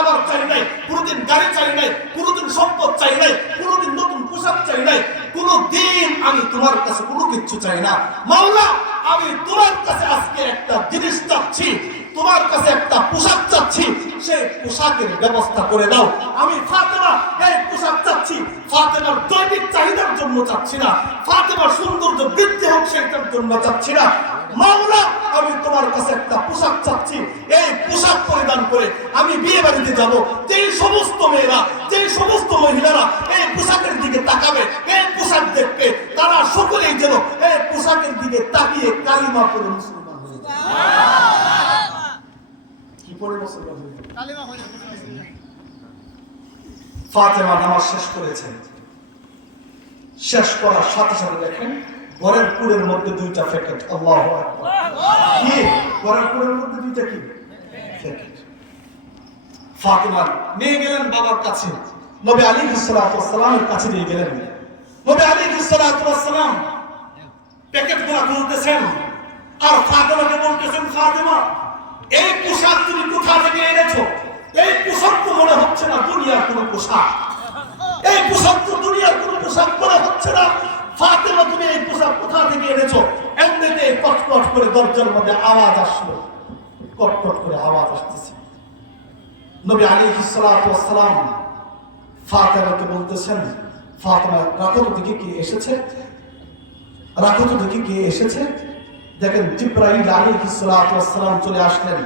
খাবার চাই নাই, কোনোদিন গাড়ি চাই নাই, কোনোদিন সম্পদ চাই নাই, কোনোদিন নতুন পোশাক চাই নাই, কোনোদিন আমি তোমার কাছে কোনো কিছু চাই না। মাওলা, আমি তোমার কাছে আজকে একটা জিনিস চাচ্ছি, তোমার কাছে একটা পোশাক চাচ্ছি, সেই পোশাকের ব্যবস্থা করে দাও। আমি ফাতেমা এই পোশাক চাচ্ছি, ফাতেমার দৈনিক চাহিদার জন্য চাচ্ছি না, ফাতেমার সৌন্দর্য বৃদ্ধি হোক সেটার জন্য চাচ্ছি না। মাওলা, আমি তোমার কাছে একটা পোশাক চাচ্ছি, এই পোশাক পরিধান করে আমি বিয়ে বাড়িতে যাব। যেই সমস্ত মেয়েরা, যেই সমস্ত মহিলারা এই পোশাকের দিকে তাকাবে, এই পোশাক দেখবে, তারা সকলেই যেন এই পোশাকের দিকে তাকিয়ে কালিমা পড়ে মুসলমান হয়ে যায়। কি পড়ে মুসলমান হয়ে যায়? কালিমা পড়ে। ফাতেমা নামাজ শেষ করেছেন। শেষ করার সাথে সাথে দেখেন ঘরের কুড়ের মধ্যে দুইটা প্যাকেট। আল্লাহু আকবার। কি ঘরের কুড়ের মধ্যে দুইটা কি প্যাকেট? ফাতেমা নিয়ে গেলেন বাবার কাছে, নবী আলাইহিস সালাতু ওয়াস সালামের কাছে নিয়ে গেলেন। নবী আলাইহিস সালাতু ওয়াস সালাম প্যাকেটগুলো খুলতেছেন আর ফাতেমাকে বলতেছেন, ফাতেমা, এই পোশাক তুমি কোথা থেকে এনেছো? এই পোশাক তো মনে হচ্ছে না দুনিয়ার কোনো পোশাক, এই পোশাক তো দুনিয়ার কোনো পোশাক মনে হচ্ছে না। ফাতেমা, তুমি এই পোশাক কোথা থেকে এনেছো? এমনিতে কটকট করে দরজার মধ্যে আওয়াজ আসলো, কটকট করে আওয়াজ আসতেছে। নবী আলাইহিস সালাতু ওয়াস সালাম ফাতেমাকে বলতেছেন, ফাতেমা, রাখো তো দেখি কে এসেছে, রাখো তো দেখি কে এসেছে। দেখেন জিবরাইল আলাইহিস সালাতু ওয়াস সালাম চলে আসলেন,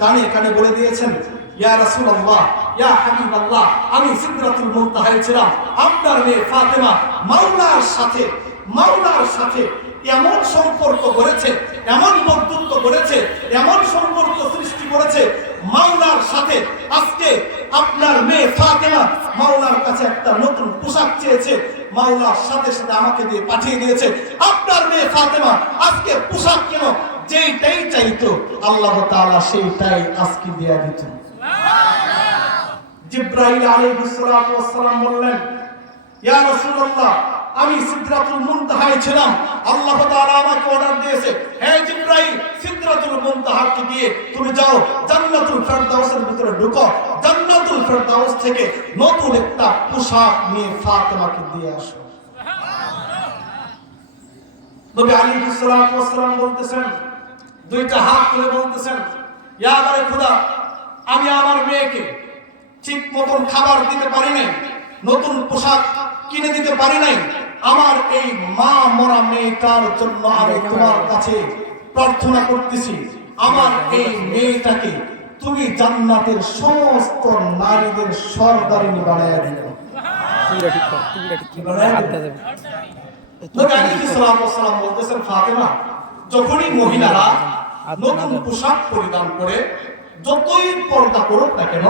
কানে কানে বলে দিয়েছেন, ইয়া রাসূলুল্লাহ, ইয়া হাবিবাল্লাহ, আমি সিদরাতুল মুনতাহায় ছিলাম, আপনার মেয়ে ফাতেমা মাওলার সাথে এমন সম্পর্ক করেছে, এমন বন্ধুত্ব করেছে, এমন সম্পর্ক সৃষ্টি করেছে মাওলার সাথে। আজকে আপনার মেয়ে ফাতেমা মাওলার কাছে একটা নতুন পোশাক চেয়েছে, মাওলার সাথে সাথে আমাকে দিয়ে পাঠিয়ে দিয়েছে। আপনার মেয়ে ফাতেমা আজকে পোশাক কেন, যেইটাই চাইতো আল্লাহ তাআলা সেইটাই আজকে দিয়ে দিত। জিবরাইল আলাইহিস সালাতু ওয়াস সালাম বললেন, ইয়া রাসূলুল্লাহ, আমি সিদরাতুল মুনতাহায় ছিলাম, আল্লাহ তাআলা আমাকে অর্ডার দিয়েছে, হে জিবরাইল, সিদরাতুল মুনতাহাকে গিয়ে তুমি যাও জান্নাতুল ফেরদাউসের ভিতরে ঢুকো, জান্নাতুল ফেরদাউস থেকে নতুন একটা পোশাক নিয়ে ফাতেমাকে দিয়ে আসো। নবী আলাইহিস সালাতু ওয়াস সালাম বলতেছেন, দুইটা হাত তুলে বলতেছেন, ইয়া আল্লাহ খোদা, আমি আমার মেয়েকে ঠিক মতন খাবার দিতে পারি নাই, নতুন পোশাক কিনে দিতে পারি নাই, আমার এই মা মরা মেয়েটার জন্য আমি তোমার কাছে প্রার্থনা করতেছি, আমার এই মেয়েটাকে তুমি জান্নাতের সমস্ত নারীদের সরদারিনী বানায়া দিও। নবী আলাইহিস সালাতু ওয়াস সালাম বলতেছেন, ফাতেমা, যখনই মহিলারা নতুন পোশাক পরিধান করে, যতই পর্দা করুক না কেন,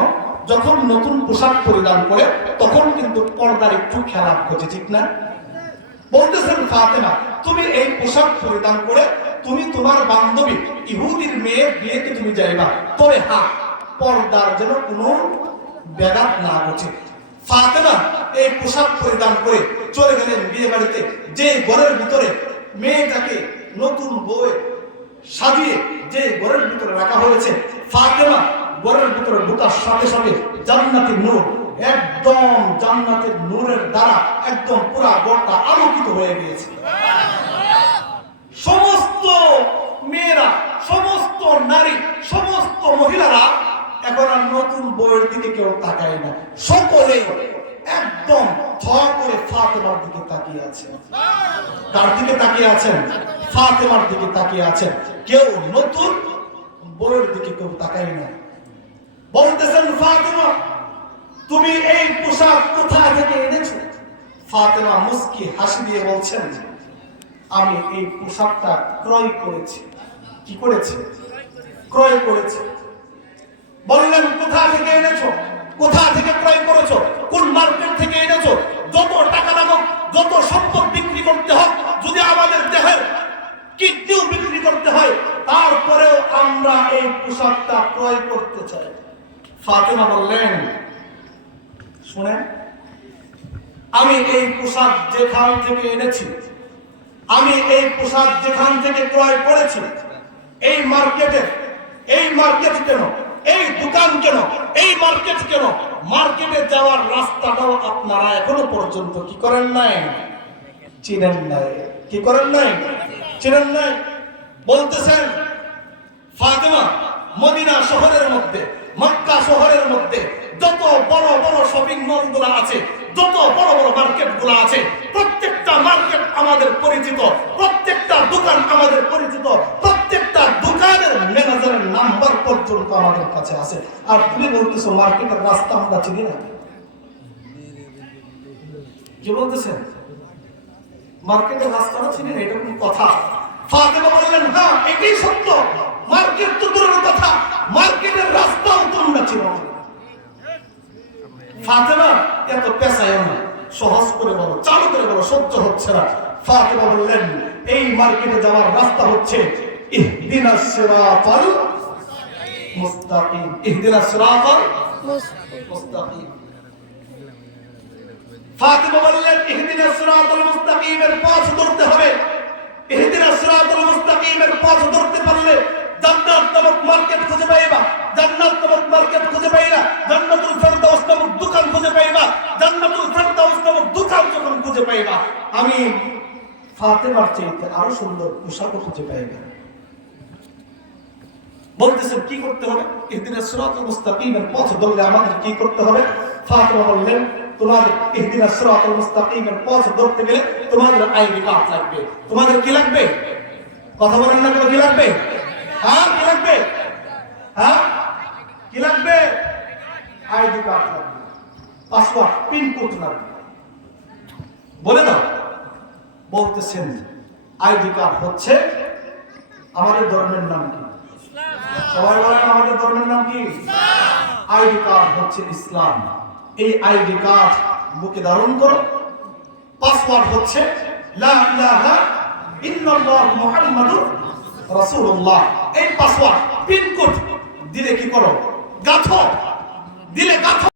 যখন নতুন পোশাক পরিধান করে তখন কিন্তু পর্দার একটু খেলাপ ঘটে, ঠিক না? বলতেছেন, ফাতেমা, তুমি এই পোশাক পরিধান করে তুমি তোমার বান্ধবী ইহুদির মেয়ে বিয়েতে তুমি যাইবা, তবে হ্যাঁ, পর্দার যেন কোনো ব্যাঘাত না ঘটে। ফাতেমা এই পোশাক পরিধান করে চলে গেলেন বিয়ে বাড়িতে। যে ঘরের ভিতরে মেয়েটাকে নতুন বউয়ে সাজিয়ে যে ঘরের ভিতরে রাখা হয়েছে, ফাতেমা ঘরের ভিতরে ঢোকার সাথে সাথে জান্নাতের নূর, একদম জান্নাতের নূরের দ্বারা একদম পুরা ঘরটা আলোকিত হয়ে গিয়েছে। সমস্ত মেয়েরা, সমস্ত নারী, সমস্ত মহিলারা এখন আর নতুন বউয়ের দিকে কেউ তাকায় না, সকলে একদম থর করে ফাতেমার দিকে তাকিয়ে আছে। কার দিকে তাকিয়ে আছেন? ফাতেমার দিকে তাকিয়ে আছেন। কেউ নতুন বউয়ের দিকে কেউ তাকায় না। বলতেছেন, ফাতেমা, তুমি এই পোশাক কোথা থেকে এনেছো? ফাতেমা মুস্কি হাসি দিয়ে বলছেন, আমি এই পোশাকটা ক্রয় করেছি। কি করেছি? ক্রয় করেছি। বললেন, কোথা থেকে এনেছো? কোথা থেকে ক্রয় করেছো? কোন মার্কেট থেকে এনেছো? যত টাকা লাগুক, যত সম্পদ বিক্রি করতে হোক, যদি আমাদের দেহের কিডনিও বিক্রি করতে হয়, তারপরেও আমরা এই পোশাকটা ক্রয় করতে চাই। ফাতেমা বললেন, শুনেন, আমি এই পোশাক যেখান থেকে এনেছি, আমি এই পোশাক যেখান থেকে ক্রয় করেছি, এই মার্কেট কেন, এই দোকান কেন, এই মার্কেট কেন? মার্কেটে যাওয়ার রাস্তাটাও আপনারা এখনো পর্যন্ত কি করেন নাই? চিনেন নাই। কি করেন নাই? চিনেন নাই। বলতেছেন ফাতেমা মদিনা শহরের মধ্যে, মক্কা শহরের মধ্যে যত বড় বড় শপিং মল গুলো আছে, যত বড় বড় মার্কেট গুলো আছে, প্রত্যেকটা মার্কেট আমাদের পরিচিত, প্রত্যেকটা দোকান আমাদের পরিচিত, প্রত্যেকটা দোকানের ম্যানেজারের নাম্বার পর্যন্ত আমাদের কাছে আছে। আর তুমি বলতেছো মার্কেটের রাস্তা আমরা চিনি না। কি বলতেছেন? মার্কেটের রাস্তাটা চিনি না, এটা কোন কথা? ফাতেমা বললেন হ্যাঁ এটাই সত্য, মার্কেট তো দূরের কথা, মার্কেটের রাস্তাও তোমরা চিনো না। ফাতেমা এত পেশায় না, সহজ করে বলো, চালু করে বলো, সহ্য হচ্ছে না। ফাতেমা বললেন এই মার্কেটে যাওয়ার রাস্তা হচ্ছে ইহদিনাস সিরাতাল মুস্তাকিম, ইহদিনাস সিরাতাল মুস্তাকিম। ফাতেমা বললেন ইহদিনাস সিরাতাল মুস্তাকিমের পথ ধরতে হবে। ইহদিনাস সিরাতাল মুস্তাকিমের পথ ধরতে পারলে জান্নাত নামক মার্কেট খুঁজে পাইবা, জান্নাত নামক মার্কেট খুঁজে পাইবা, জান্নাতুল ফেরদাউস নামক দোকান খুঁজে পাইবা। জান্নাতুল ফেরদাউস নামক দোকান যখন খুঁজে পাইবা, আমি ফাতেমার চাইতে আরো সুন্দর পোশাক খুঁজে পাইবা। বলতেছেন কি করতে হবে? ইহদিনাস সিরাতাল মুস্তাকিমের পথ ধরলে আমাদের কি করতে হবে? ফাতেমা বললেন তোমাদের ইহদিনাস সিরাতাল মুস্তাকিমের পথ ধরতে গেলে তোমাদের আইডি কার্ড লাগবে। তোমাদের কি লাগবে? কথা বলেন না কেন? কি লাগবে? হ্যাঁ কি লাগবে? হ্যাঁ কি লাগবে? আইডি কার্ড লাগবে, পাসওয়ার্ড পিন কোড লাগবে। বলে দাও। বলতেছেন আইডি কার্ড হচ্ছে আমাদের ধর্মের নাম কি? সবাই বলেন আমাদের ধর্মের নাম কি? আইডি কার্ড হচ্ছে ইসলাম। এই আইডি কার্ড বুকে ধারণ করো। পাসওয়ার্ড হচ্ছে লা ইলাহা ইল্লাল্লাহ মুহাম্মাদুর রাসূলুল্লাহ। এই পাসওয়ার্ড পিন কোড দিলে কি করো? গাথো, দিলে গাথো।